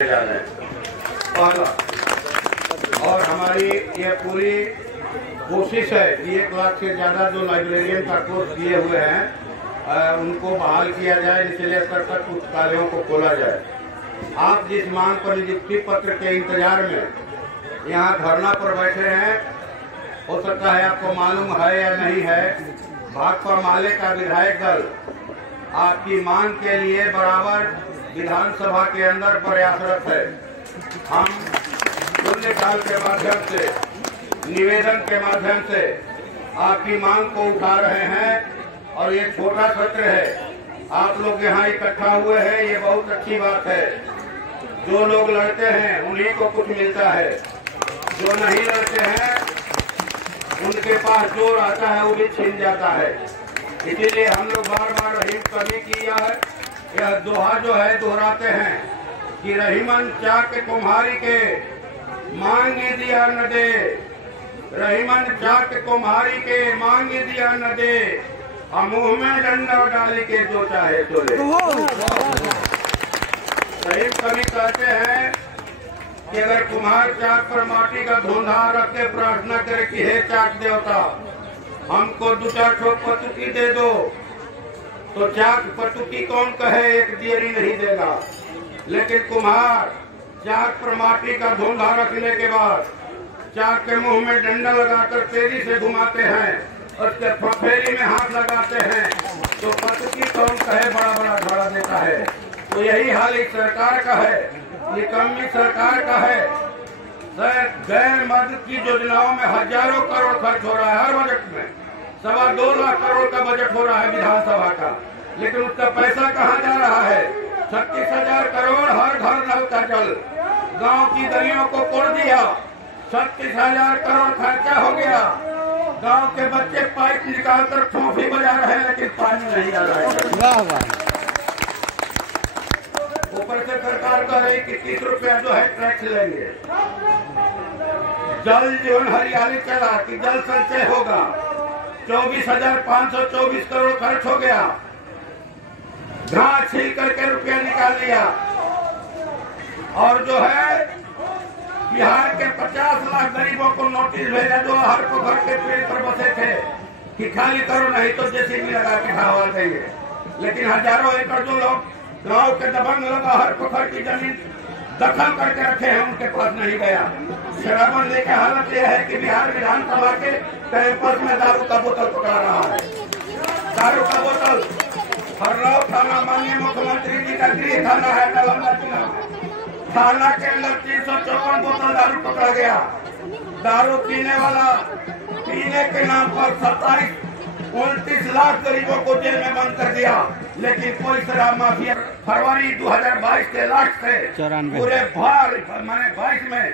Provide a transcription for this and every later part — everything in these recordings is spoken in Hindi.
जा रहे हैं पहला। और हमारी ये पूरी कोशिश है कि 1 लाख से ज़्यादा जो लाइब्रेरियन का कोर्स किए हुए हैं उनको बहाल किया जाए, निचले स्तर तक पुस्तकालयों को खोला जाए। आप जिस मांग पर नियुक्ति पत्र के इंतजार में यहाँ धरना पर बैठे हैं, हो सकता है आपको मालूम है या नहीं है, भाकपा माले का विधायक दल आपकी मांग के लिए बराबर विधानसभा के अंदर प्रयासरत है। हम शून्यकाल के माध्यम से, निवेदन के माध्यम से आपकी मांग को उठा रहे हैं और ये छोटा सत्र है। आप लोग यहाँ इकट्ठा हुए हैं, ये बहुत अच्छी बात है। जो लोग लड़ते हैं उन्हीं को कुछ मिलता है, जो नहीं लड़ते हैं उनके पास जो आता है वो भी छीन जाता है। इसीलिए हम लोग बार बार रहीम कभी किया है, यह दोहा जो है दोहराते हैं कि रहीमन चाक कुम्हारी के मांगे दिया न दे, रहीमन चाक कुम्हारी के मांगे दिया न दे, मुंह में डंडा डाली के जो चाहे तो ले। रहीम कभी कहते हैं कि अगर कुम्हार चाक पर माटी का धोंधा रख के प्रार्थना करे कि हे चाक देवता हमको 2-4 ठोक पटुकी दे दो, तो चाक पटुकी कौन कहे, एक दियरी नहीं देगा। लेकिन कुम्हार चाक पर माटी का धोंधा रखने के बाद चाक के मुंह में डंडा लगाकर तेजी से घुमाते हैं, उसके फफेली में हाथ लगाते हैं, तो पटुकी कौन कहे, बड़ा बड़ा झाड़ा देता है। तो यही हाल इस सरकार का है, निकम्मी सरकार का है। गैर मदद की योजनाओं में हजारों करोड़ खर्च हो रहा है। हर बजट में 2.25 लाख करोड़ का बजट हो रहा है विधानसभा का, लेकिन उसका पैसा कहाँ जा रहा है? 36,000 करोड़ हर घर नल का जल, गांव की गलियों को कोड़ दिया, 36,000 करोड़ खर्चा हो गया। गांव के बच्चे पाइप निकालकर फोफी बजा रहे हैं, लेकिन पानी नहीं आ रहा है। ऊपर से सरकार कह रही कि 30 रुपया जो है टैक्स लेंगे। जल जीवन हरियाली चला कि जल संचय होगा, 24,524 करोड़ खर्च हो गया। घास छील करके रुपया निकाल लिया। और जो है बिहार के 50 लाख गरीबों को नोटिस भेजा, जो हर को घर के पेड़ पर बसे थे कि खाली करो नहीं तो जेसीबी लगा के ढावा देंगे। लेकिन हजारों एकड़ जो लोग गांव के दबंग लोग हर पोखर की जमीन दखल करके रखे हैं, उनके पास नहीं गया। शराबन लेके हालत यह है कि बिहार विधानसभा के कैंपस में दारू का बोतल पकड़ा रहा है। दारू का बोतल हरनौत थाना, माननीय मुख्यमंत्री जी का गृह थाना है नालंदा जिला, थाना के अंदर 354 बोतल दारू पकड़ा गया। दारू पीने वाला, पीने के नाम पर 29 लाख गरीबों को जेल में बंद कर दिया। लेकिन कोई शराब माफिया फरवरी 2022 के लास्ट से पूरे माने 22 में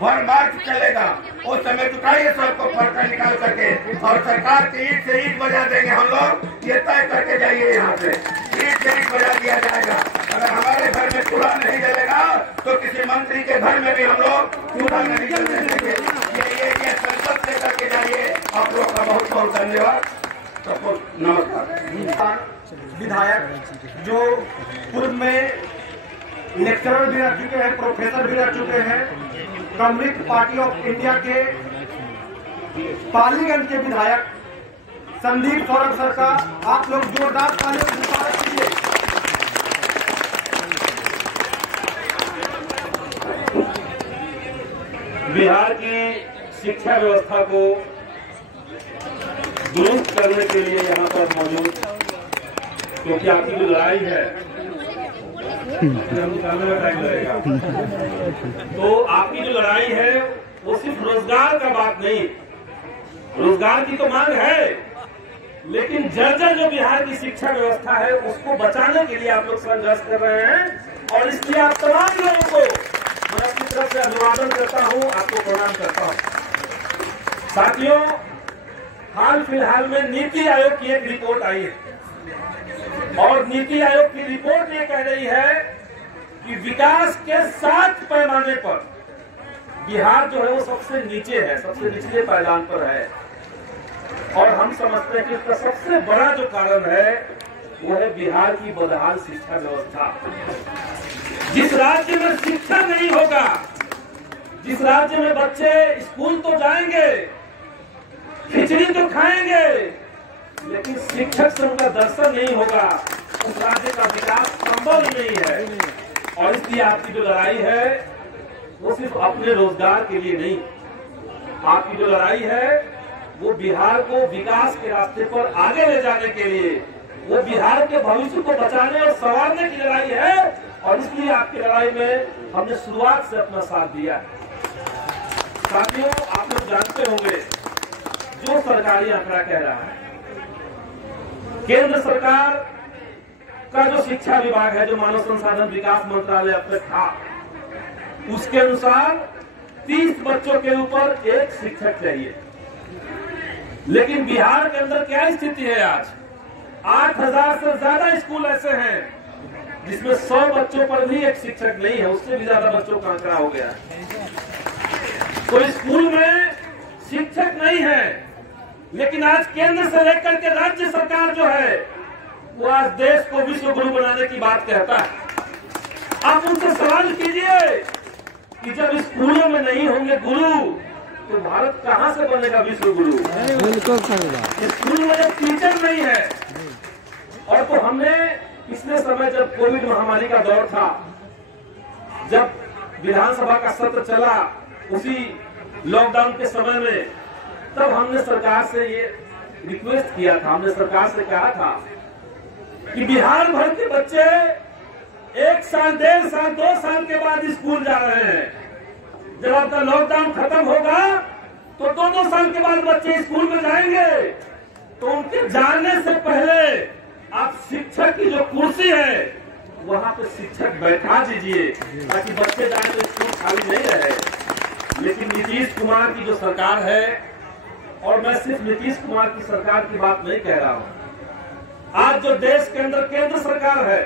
भर मार्च चलेगा। उस समय जुटाइए सबको पर्चा निकाल करके, और सरकार की ईट से ईट बजा देंगे हम लोग। ये तय करके जाइए, यहाँ से ईट से ईट बजा दिया जाएगा। अगर हमारे घर में चूल्हा नहीं जलेगा तो किसी मंत्री के घर में भी हम लोग चूल्हा नहीं जलने देंगे। ये संकल्प लेकर के जाइए। आप लोग का बहुत बहुत धन्यवाद। नमस्कार। विधायक जो पूर्व में लेक्चरर भी रह चुके हैं, प्रोफेसर भी रह चुके हैं, कम्युनिस्ट पार्टी ऑफ इंडिया के पालीगंज के विधायक संदीप सौरभ सर का आप लोग जोरदार तालियों से स्वागत कीजिए। बिहार की शिक्षा व्यवस्था को दुरुस्त करने के लिए यहाँ पर मौजूद, क्योंकि आपकी जो लड़ाई है निकालने में टाइम लगेगा, तो आपकी जो लड़ाई है वो सिर्फ रोजगार का बात नहीं, रोजगार की तो मांग है, लेकिन जर्जर जो बिहार की शिक्षा व्यवस्था है उसको बचाने के लिए आप लोग संघर्ष कर रहे हैं। और इसलिए आप तमाम लोगों को मैं अपनी तरफ से अभिवादन करता हूँ, आपको प्रणाम करता हूँ। साथियों, हाल फिलहाल में नीति आयोग की एक रिपोर्ट आई है, और नीति आयोग की रिपोर्ट ये कह रही है कि विकास के 7 पैमाने पर बिहार जो है वो सबसे नीचे है, सबसे निचले पायदान पर है। और हम समझते हैं कि इसका सबसे बड़ा जो कारण है वो है बिहार की बदहाल शिक्षा व्यवस्था। जिस राज्य में शिक्षा नहीं होगा, जिस राज्य में बच्चे स्कूल तो जाएंगे, खिचड़ी तो खाएंगे, लेकिन शिक्षक से उनका दर्शन नहीं होगा, उस राज्य का विकास संभव ही नहीं है। और इसलिए आपकी जो लड़ाई है वो सिर्फ अपने रोजगार के लिए नहीं, आपकी जो लड़ाई है वो बिहार को विकास के रास्ते पर आगे ले जाने के लिए, वो बिहार के भविष्य को बचाने और संवारने की लड़ाई है। और इसलिए आपकी लड़ाई में हमने शुरुआत से अपना साथ दिया है। साथियों, आप लोग जानते होंगे जो सरकारी आंकड़ा कह रहा है, केंद्र सरकार का जो शिक्षा विभाग है, जो मानव संसाधन विकास मंत्रालय अब तक था, उसके अनुसार 30 बच्चों के ऊपर एक शिक्षक चाहिए। लेकिन बिहार के अंदर क्या स्थिति है आज? 8000 से ज्यादा स्कूल ऐसे हैं जिसमें 100 बच्चों पर भी एक शिक्षक नहीं है, उससे भी ज्यादा बच्चों का आंकड़ा हो गया है। तो स्कूल में शिक्षक नहीं है, लेकिन आज केंद्र से लेकर के राज्य सरकार जो है वो आज देश को विश्व गुरु बनाने की बात कहता है। आप उनसे सवाल कीजिए कि जब स्कूलों में नहीं होंगे गुरु तो भारत कहां से बनेगा विश्व गुरु? बिल्कुल सही बात। स्कूल में जब टीचर नहीं है, और तो हमने पिछले समय जब कोविड महामारी का दौर था, जब विधानसभा का सत्र चला, उसी लॉकडाउन के समय में, तब हमने सरकार से ये रिक्वेस्ट किया था, हमने सरकार से कहा था कि बिहार भर के बच्चे 1 साल, 1.5 साल, 2 साल के बाद स्कूल जा रहे हैं। जब आपका लॉकडाउन खत्म होगा तो 2-2 साल के बाद बच्चे स्कूल में जाएंगे, तो उनके जाने से पहले आप शिक्षक की जो कुर्सी है वहां पे शिक्षक बैठा दीजिए, ताकि बच्चे जाए तो स्कूल खाली नहीं रहे। लेकिन नीतीश कुमार की जो सरकार है, और मैं सिर्फ नीतीश कुमार की सरकार की बात नहीं कह रहा हूं, आज जो देश के अंदर केंद्र सरकार है,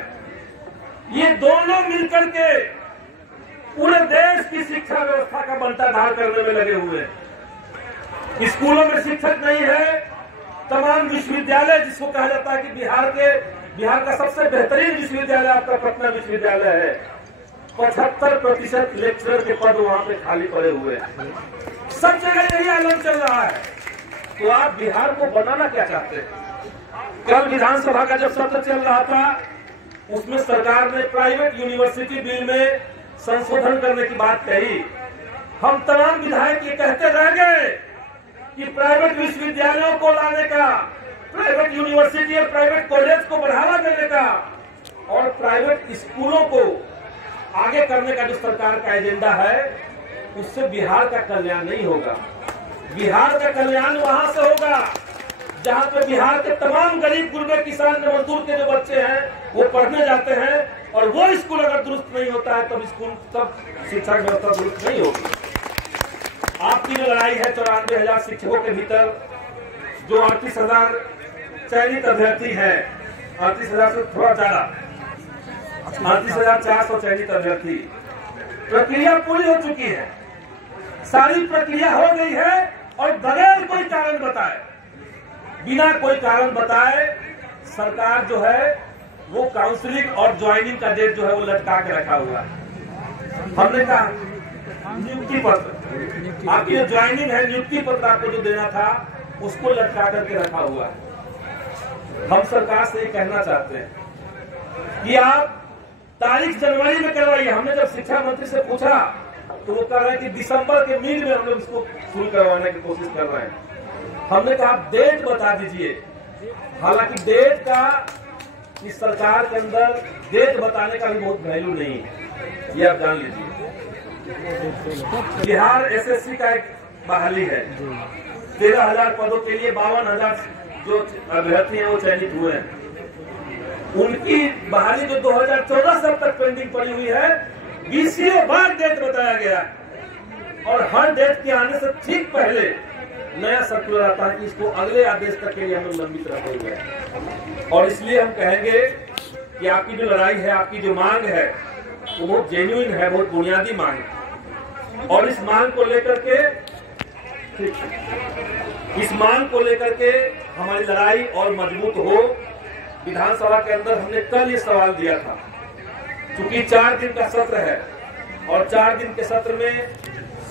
ये दोनों मिलकर के पूरे देश की शिक्षा व्यवस्था का बंटाढाल करने में लगे हुए हैं। स्कूलों में शिक्षक नहीं है, तमाम विश्वविद्यालय, जिसको कहा जाता है कि बिहार का सबसे बेहतरीन विश्वविद्यालय आपका पटना विश्वविद्यालय है, 75% लेक्चरर के पद वहां पे खाली पड़े हुए हैं। सब जगह यही आंदोलन चल रहा है। तो आप बिहार को बनाना क्या चाहते हैं? कल विधानसभा का जब सत्र चल रहा था, उसमें सरकार ने प्राइवेट यूनिवर्सिटी बिल में संशोधन करने की बात कही। हम तमाम विधायक ये कहते रह गए कि प्राइवेट विश्वविद्यालयों को लाने का, प्राइवेट यूनिवर्सिटी और प्राइवेट कॉलेज को बढ़ावा देने का, और प्राइवेट स्कूलों को आगे करने का जो सरकार का एजेंडा है, उससे बिहार का कल्याण नहीं होगा। बिहार का कल्याण वहां से होगा जहां पे बिहार के तमाम गरीब गुरबे किसान मजदूर के जो बच्चे हैं वो पढ़ने जाते हैं, और वो स्कूल अगर दुरुस्त नहीं होता है तब शिक्षा व्यवस्था दुरुस्त नहीं होगी। आपकी जो लड़ाई है 94,000 शिक्षकों के भीतर जो 38,000 चयनित अभ्यर्थी है, 38,000 से थोड़ा ज्यादा, 38,400 चयनित अभ्यर्थी, प्रक्रिया पूरी हो चुकी है, सारी प्रक्रिया हो गई है, और बगैर कोई कारण बताए, बिना कोई कारण बताए सरकार जो है वो काउंसलिंग और ज्वाइनिंग का डेट जो है वो लटका के रखा हुआ है। हमने कहा नियुक्ति पत्र, आपकी जो ज्वाइनिंग है, नियुक्ति पत्र आपको जो देना था उसको लटका करके रखा हुआ है। हम सरकार से ये कहना चाहते हैं कि आप तारीख जनवरी में करवाइए। हमने जब शिक्षा मंत्री से पूछा तो वो कह रहे हैं कि दिसंबर के मिड में हम लोग इसको शुरू करवाने की कोशिश कर रहे हैं। हमने कहा आप डेट बता दीजिए। हालांकि डेट का इस सरकार के अंदर डेट बताने का भी बहुत वैल्यू नहीं है, ये आप जान लीजिए। बिहार एसएससी का एक बहाली है, 13,000 पदों के लिए 52,000 जो अभ्यर्थी हैं वो चयनित हुए हैं। उनकी बहाली जो 2014 से अब तक पेंडिंग पड़ी हुई है, 20 बार डेट बताया गया, और हर डेट के आने से ठीक पहले नया सर्कुलर आता है कि इसको अगले आदेश तक के लिए हम लोग लंबित रखे हुए हैं। और इसलिए हम कहेंगे कि आपकी जो लड़ाई है, आपकी जो मांग है वो बहुत जेन्युइन है, बहुत बुनियादी मांग है, और इस मांग को लेकर के हमारी लड़ाई और मजबूत हो, विधानसभा के अंदर हमने कल ये सवाल दिया था, क्योंकि 4 दिन का सत्र है और 4 दिन के सत्र में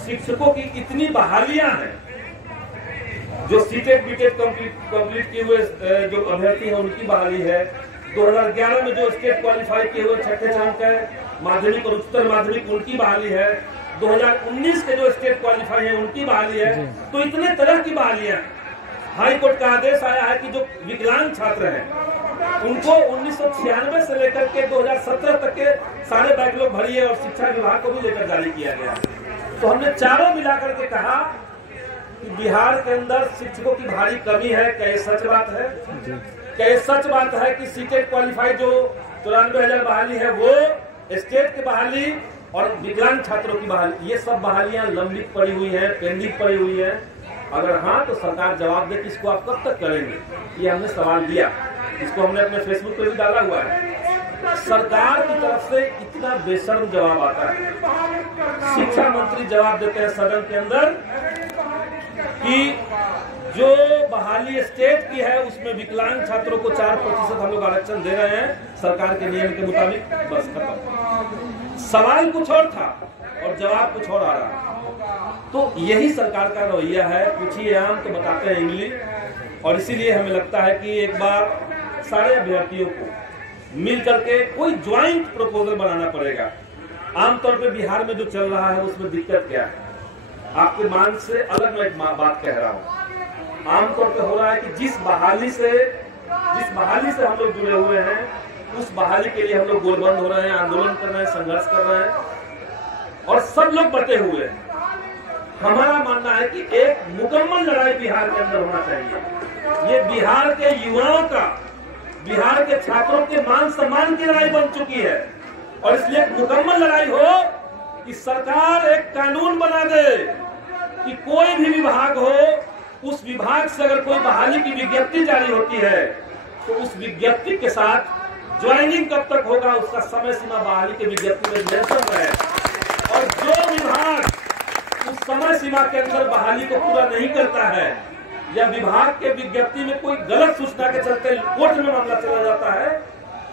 शिक्षकों की इतनी बहालियां हैं, जो सीटेट बीटेट कंप्लीट किए हुए जो अभ्यर्थी हैं उनकी बहाली है, 2011 में जो स्टेट क्वालिफाई किए हुए छठे चरण के माध्यमिक और उच्चतर माध्यमिक उनकी बहाली है, 2019 के जो स्टेट क्वालिफाई है उनकी बहाली है। तो इतने तरह की बहालियां। हाई कोर्ट का आदेश आया है कि जो विकलांग छात्र हैं उनको 1996 से लेकर के 2017 तक के सारे बैकलॉग भरिए और शिक्षा विभाग को भी लेकर जारी किया गया। तो हमने चारों मिलाकर के कहा कि बिहार के अंदर शिक्षकों की भारी कमी है। क्या ये सच बात है? क्या ये सच बात है कि सीटेट क्वालिफाई जो 94,000 बहाली है वो स्टेट की बहाली और विकलांग छात्रों की बहाली, ये सब बहालियां लंबित पड़ी हुई है, पेंडिंग पड़ी हुई है? अगर हाँ तो सरकार जवाब दे कि इसको आप कब तक करेंगे। ये हमने सवाल दिया, इसको हमने अपने फेसबुक पे भी डाला हुआ है। सरकार की तरफ से इतना बेशर्म जवाब आता है। शिक्षा मंत्री जवाब देते हैं सदन के अंदर कि जो बहाली स्टेट की है उसमें विकलांग छात्रों को 4% हम लोग आरक्षण दे रहे हैं सरकार के नियम के मुताबिक। बस खत्म। सवाल कुछ और था और जवाब कुछ और आ रहा है। तो यही सरकार का रवैया है, पूछिए आम तो बताते हैं इमली। और इसीलिए हमें लगता है कि एक बार सारे अभ्यर्थियों को मिल करके कोई ज्वाइंट प्रपोजल बनाना पड़ेगा। आमतौर पे बिहार में जो चल रहा है उसमें दिक्कत क्या है? आपके मान से अलग मैं एक बात कह रहा हूँ। आमतौर पे हो रहा है कि जिस बहाली से हम लोग जुड़े हुए हैं उस बहाली के लिए हम लोग गोलबंद हो रहे हैं, आंदोलन कर रहे हैं, संघर्ष कर रहे हैं और सब लोग बटे हुए हैं। हमारा मानना है कि एक मुकम्मल लड़ाई बिहार के अंदर होना चाहिए। ये बिहार के युवाओं का, बिहार के छात्रों के मान सम्मान की लड़ाई बन चुकी है और इसलिए एक मुकम्मल लड़ाई हो कि सरकार एक कानून बना दे कि कोई भी विभाग हो, उस विभाग से अगर कोई बहाली की विज्ञप्ति जारी होती है तो उस विज्ञप्ति के साथ ज्वाइनिंग कब तक होगा उसका समय सीमा बहाली की विज्ञप्ति में मेंशन रहे और जो विभाग उस समय सीमा के अंदर बहाली को पूरा नहीं करता है या विभाग के विज्ञप्ति में कोई गलत सूचना के चलते कोर्ट में मामला चला जाता है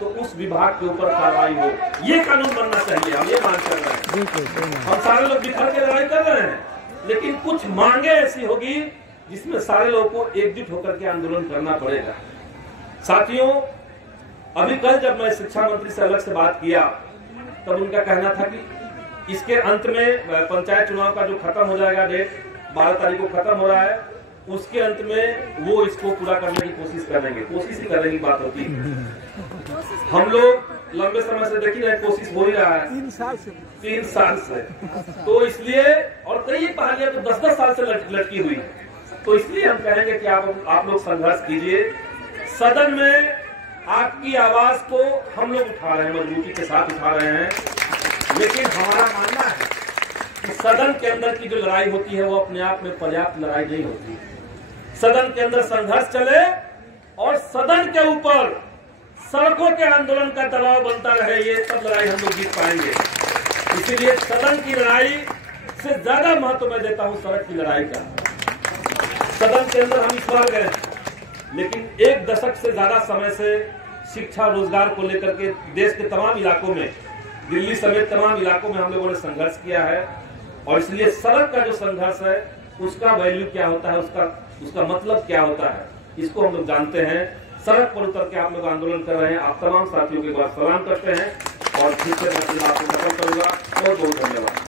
तो उस विभाग के ऊपर कार्रवाई हो। ये कानून बनना चाहिए। हम ये मांग कर रहे हैं। हम सारे लोग बिखर के लड़ाई कर रहे हैं, लेकिन कुछ मांगे ऐसी होगी जिसमें सारे लोगों को एकजुट होकर के आंदोलन करना पड़ेगा। साथियों, अभी कल जब मैं शिक्षा मंत्री से अलग से बात किया तब उनका कहना था कि इसके अंत में पंचायत चुनाव का जो खत्म हो जाएगा, डेट 12 तारीख को खत्म हो रहा है, उसके अंत में वो इसको पूरा करने की कोशिश करेंगे। कोशिश ही करने की बात होती है। हम लोग लंबे समय से देखी रहे, कोशिश हो ही रहा है 3 साल से। तो इसलिए और कई बहालियां तो 10-10 साल से लटकी हुई है। तो इसलिए हम कहेंगे कि आप लोग संघर्ष कीजिए। सदन में आपकी आवाज को हम लोग उठा रहे हैं, मजबूती के साथ उठा रहे हैं, लेकिन हमारा मानना है कि सदन के अंदर की जो लड़ाई होती है वो अपने आप में पर्याप्त लड़ाई नहीं होती। सदन के अंदर संघर्ष चले और सदन के ऊपर सड़कों के आंदोलन का दबाव बनता रहे, ये सब लड़ाई हम लोग जीत पाएंगे। इसीलिए सदन की लड़ाई से ज्यादा महत्व मैं देता हूं सड़क की लड़ाई का। सदन के अंदर हम इस बार गए, लेकिन 1 दशक से ज्यादा समय से शिक्षा रोजगार को लेकर के देश के तमाम इलाकों में, दिल्ली समेत तमाम इलाकों में हम लोगों ने संघर्ष किया है। और इसलिए सड़क का जो संघर्ष है उसका वैल्यू क्या होता है, उसका मतलब क्या होता है, इसको हम लोग जानते हैं। सड़क पर उतर के आप लोग आंदोलन कर रहे हैं। आप तमाम साथियों के बाद सलाम करते हैं और फिर से मैं अपनी बात को खत्म करूंगा। बहुत बहुत धन्यवाद।